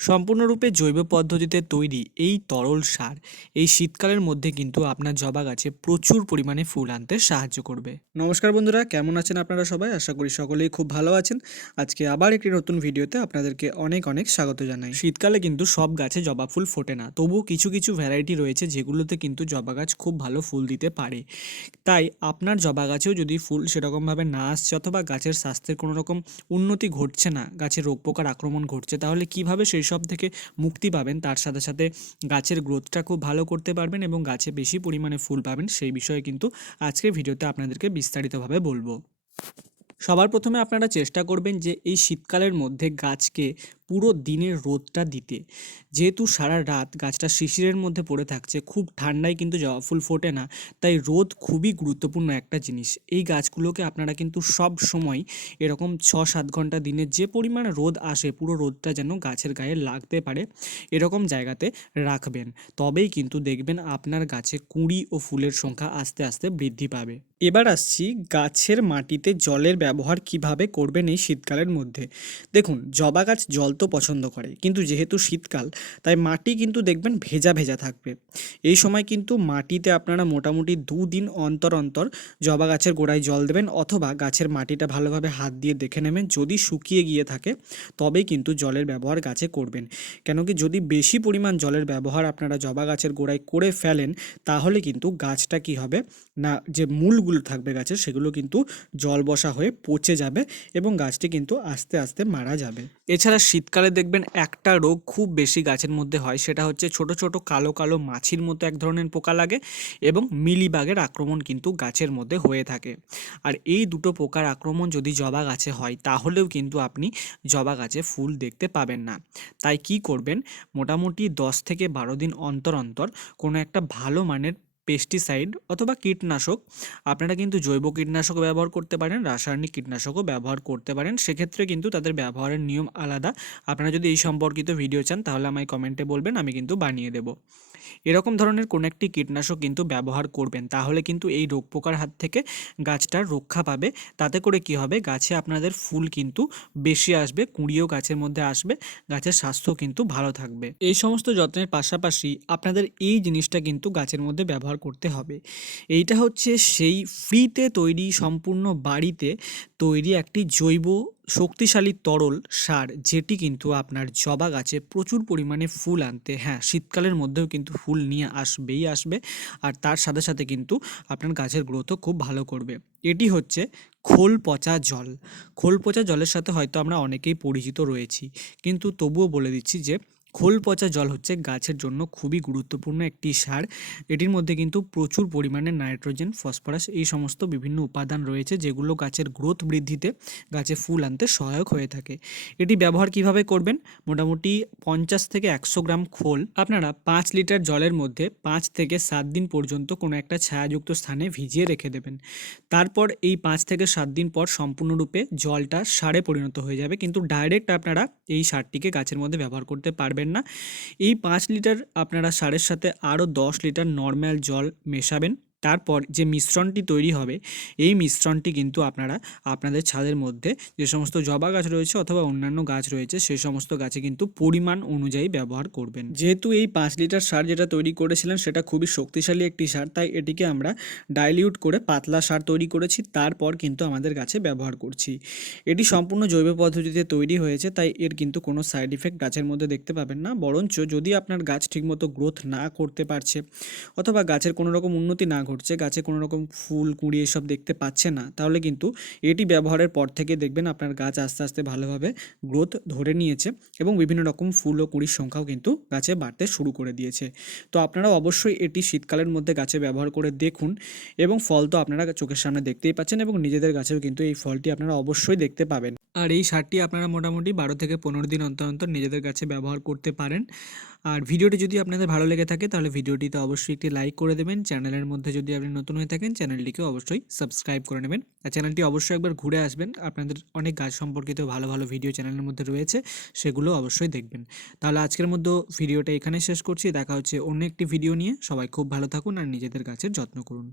সম্পূর্ণরূপে জৈব পদ্ধতিতে তৈরি এই তরল সার এই শীতকালের মধ্যে কিন্তু আপনার জবা গাছে প্রচুর পরিমাণে ফুল আনতে সাহায্য করবে। নমস্কার বন্ধুরা, কেমন আছেন আপনারা সবাই? আশা করি সকলেই খুব ভালো আছেন। আজকে আবার একটি নতুন ভিডিওতে আপনাদেরকে অনেক অনেক স্বাগত জানাই। শীতকালে কিন্তু সব গাছে জবা ফুল ফোটে না, তবুও কিছু কিছু ভ্যারাইটি রয়েছে যেগুলোতে কিন্তু জবা গাছ খুব ভালো ফুল দিতে পারে। তাই আপনার জবা গাছেও যদি ফুল সেরকমভাবে না আসছে অথবা গাছের স্বাস্থ্যের কোনো রকম উন্নতি ঘটছে না, গাছের রোগ পোকার আক্রমণ ঘটছে, তাহলে কিভাবে সেই সব থেকে মুক্তি পাবেন, তার সাথে সাথে গাছের গ্রোথটা খুব ভালো করতে পারবেন এবং গাছে বেশি পরিমাণে ফুল পাবেন, সেই বিষয়ে কিন্তু আজকের ভিডিওতে আপনাদেরকে বিস্তারিতভাবে বলবো। সবার প্রথমে আপনারা চেষ্টা করবেন যে এই শীতকালের মধ্যে গাছকে পুরো দিনের রোদটা দিতে। যেহেতু সারা রাত গাছটা শিশিরের মধ্যে পড়ে থাকছে, খুব ঠান্ডায় কিন্তু জবা ফুল ফোটে না, তাই রোদ খুবই গুরুত্বপূর্ণ একটা জিনিস। এই গাছগুলোকে আপনারা কিন্তু সব সময় এরকম 6-7 ঘন্টা দিনে যে পরিমাণে রোদ আসে, পুরো রোদটা যেন গাছের গায়ে লাগতে পারে এরকম জায়গাতে রাখবেন। তবেই কিন্তু দেখবেন আপনার গাছে কুঁড়ি ও ফুলের সংখ্যা আস্তে আস্তে বৃদ্ধি পাবে। এবার আসছি গাছের মাটিতে জলের ব্যবহার কিভাবে করবেন এই শীতকালের মধ্যে। দেখুন, জবা গাছ জল তো পছন্দ করে, কিন্তু যেহেতু শীতকাল তাই মাটি কিন্তু দেখবেন ভেজা ভেজা থাকবে। এই সময় কিন্তু মাটিতে আপনারা মোটামুটি 2 দিন অন্তর অন্তর জবা গাছের গোড়ায় জল দেবেন, অথবা গাছের মাটিটা ভালোভাবে হাত দিয়ে দেখে নেবেন, যদি শুকিয়ে গিয়ে থাকে তবেই কিন্তু জলের ব্যবহার গাছে করবেন। কেন কি, যদি বেশি পরিমাণ জলের ব্যবহার আপনারা জবা গাছের গোড়ায় করে ফেলেন, তাহলে কিন্তু গাছটা কি হবে না, যে মূলগুলো থাকবে গাছের সেগুলো কিন্তু জল বসা হয়ে পচে যাবে এবং গাছটি কিন্তু আস্তে আস্তে মারা যাবে। এছাড়া শীতকালে দেখবেন একটা রোগ খুব বেশি গাছের মধ্যে হয়, সেটা হচ্ছে ছোট ছোট কালো কালো মাছির মতো এক ধরনের পোকা লাগে এবং মিলিবাগের আক্রমণ কিন্তু গাছের মধ্যে হয়ে থাকে। আর এই দুটো পোকার আক্রমণ যদি জবা গাছে হয়, তাহলেও কিন্তু আপনি জবা গাছে ফুল দেখতে পাবেন না। তাই কি করবেন, মোটামুটি 10 থেকে 12 দিন অন্তর অন্তর কোনো একটা ভালো মানের পেস্টিসাইড অথবা কীটনাশক, আপনারা কিন্তু জৈব কীটনাশক ব্যবহার করতে পারেন, রাসায়নিক কীটনাশকও ব্যবহার করতে পারেন। সেক্ষেত্রে কিন্তু তাদের ব্যবহারের নিয়ম আলাদা। আপনারা যদি এই সম্পর্কিত ভিডিও চান তাহলে আমায় কমেন্টে বলবেন, আমি কিন্তু বানিয়ে দেব। এরকম ধরনের কোনো একটি কীটনাশক কিন্তু ব্যবহার করবেন, তাহলে কিন্তু এই রোগ পোকার হাত থেকে গাছটা রক্ষা পাবে। তাতে করে কি হবে, গাছে আপনাদের ফুল কিন্তু বেশি আসবে, কুঁড়িও গাছের মধ্যে আসবে, গাছের স্বাস্থ্য কিন্তু ভালো থাকবে। এই সমস্ত যত্নের পাশাপাশি আপনাদের এই জিনিসটা কিন্তু গাছের মধ্যে ব্যবহার করতে হবে। এইটা হচ্ছে সেই ফ্রিতে তৈরি, সম্পূর্ণ বাড়িতে তৈরি একটি জৈব শক্তিশালী তরল সার, যেটি কিন্তু আপনার জবা গাছে প্রচুর পরিমাণে ফুল আনতে, হ্যাঁ শীতকালের মধ্যেও কিন্তু ফুল নিয়ে আসবেই আসবে, আর তার সাথে সাথে কিন্তু আপনার গাছের গ্রোথও খুব ভালো করবে। এটি হচ্ছে খোল পচা জল। খোল পচা জলের সাথে হয়তো আমরা অনেকেই পরিচিত রয়েছি, কিন্তু তবুও বলে দিচ্ছি যে খোল পচা জল হচ্ছে গাছের জন্য খুবই গুরুত্বপূর্ণ একটি সার। এটির মধ্যে কিন্তু প্রচুর পরিমাণে নাইট্রোজেন, ফসফরাস এই সমস্ত বিভিন্ন উপাদান রয়েছে, যেগুলো গাছের গ্রোথ বৃদ্ধিতে, গাছে ফুল আনতে সহায়ক হয়ে থাকে। এটি ব্যবহার কিভাবে করবেন, মোটামুটি 50 থেকে 100 গ্রাম খোল আপনারা 5 লিটার জলের মধ্যে 5 থেকে 7 দিন পর্যন্ত কোনো একটা ছায়াযুক্ত স্থানে ভিজিয়ে রেখে দেবেন। তারপর এই 5 থেকে 7 দিন পর সম্পূর্ণরূপে জলটা সারে পরিণত হয়ে যাবে, কিন্তু ডাইরেক্ট আপনারা এই সারটিকে গাছের মধ্যে ব্যবহার করতে পারবেন না। এই 5 লিটার আপনারা সারের সাথে আরও 10 লিটার নর্মাল জল মেশাবেন। তারপর যে মিশ্রণটি তৈরি হবে, এই মিশ্রণটি কিন্তু আপনারা আপনাদের ছাদের মধ্যে যে সমস্ত জবা গাছ রয়েছে অথবা অন্যান্য গাছ রয়েছে, সেই সমস্ত গাছে কিন্তু পরিমাণ অনুযায়ী ব্যবহার করবেন। যেহেতু এই 5 লিটার সার যেটা তৈরি করেছিলেন সেটা খুবই শক্তিশালী একটি সার, তাই এটিকে আমরা ডাইলিউট করে পাতলা সার তৈরি করেছি, তারপর কিন্তু আমাদের গাছে ব্যবহার করছি। এটি সম্পূর্ণ জৈব পদ্ধতিতে তৈরি হয়েছে, তাই এর কিন্তু কোনো সাইড ইফেক্ট গাছের মধ্যে দেখতে পাবেন না। বরঞ্চ যদি আপনার গাছ ঠিকমতো গ্রোথ না করতে পারছে অথবা গাছের কোনো রকম উন্নতি না ঘটছে, গাছে কোনো রকম ফুল কুঁড়ি এসব দেখতে পাচ্ছে না, তাহলে কিন্তু এটি ব্যবহারের পর থেকে দেখবেন আপনার গাছ আস্তে আস্তে ভালোভাবে গ্রোথ ধরে নিয়েছে এবং বিভিন্ন রকম ফুল ও কুঁড়ির সংখ্যাও কিন্তু গাছে বাড়তে শুরু করে দিয়েছে। তো আপনারা অবশ্যই এটি শীতকালের মধ্যে গাছে ব্যবহার করে দেখুন, এবং ফল তো আপনারা চোখের সামনে দেখতেই পাচ্ছেন এবং নিজেদের গাছেও কিন্তু এই ফলটি আপনারা অবশ্যই দেখতে পাবেন। আর এই সারটি আপনারা মোটামুটি 12 থেকে 15 দিন অন্তর অন্তর নিজেদের কাছে ব্যবহার করতে পারেন। আর ভিডিওটি যদি আপনাদের ভালো লেগে থাকে তাহলে ভিডিওটিতে অবশ্যই একটি লাইক করে দেবেন। চ্যানেলের মধ্যে যদি আপনি নতুন হয়ে থাকেন চ্যানেলটিকে অবশ্যই সাবস্ক্রাইব করে নেবেন। আর চ্যানেলটি অবশ্যই একবার ঘুরে আসবেন, আপনাদের অনেক গাছ সম্পর্কিত ভালো ভালো ভিডিও চ্যানেলের মধ্যে রয়েছে, সেগুলো অবশ্যই দেখবেন। তাহলে আজকের মধ্যে ভিডিওটা এখানে শেষ করছি, দেখা হচ্ছে অন্য একটি ভিডিও নিয়ে। সবাই খুব ভালো থাকুন আর নিজেদের গাছের যত্ন করুন।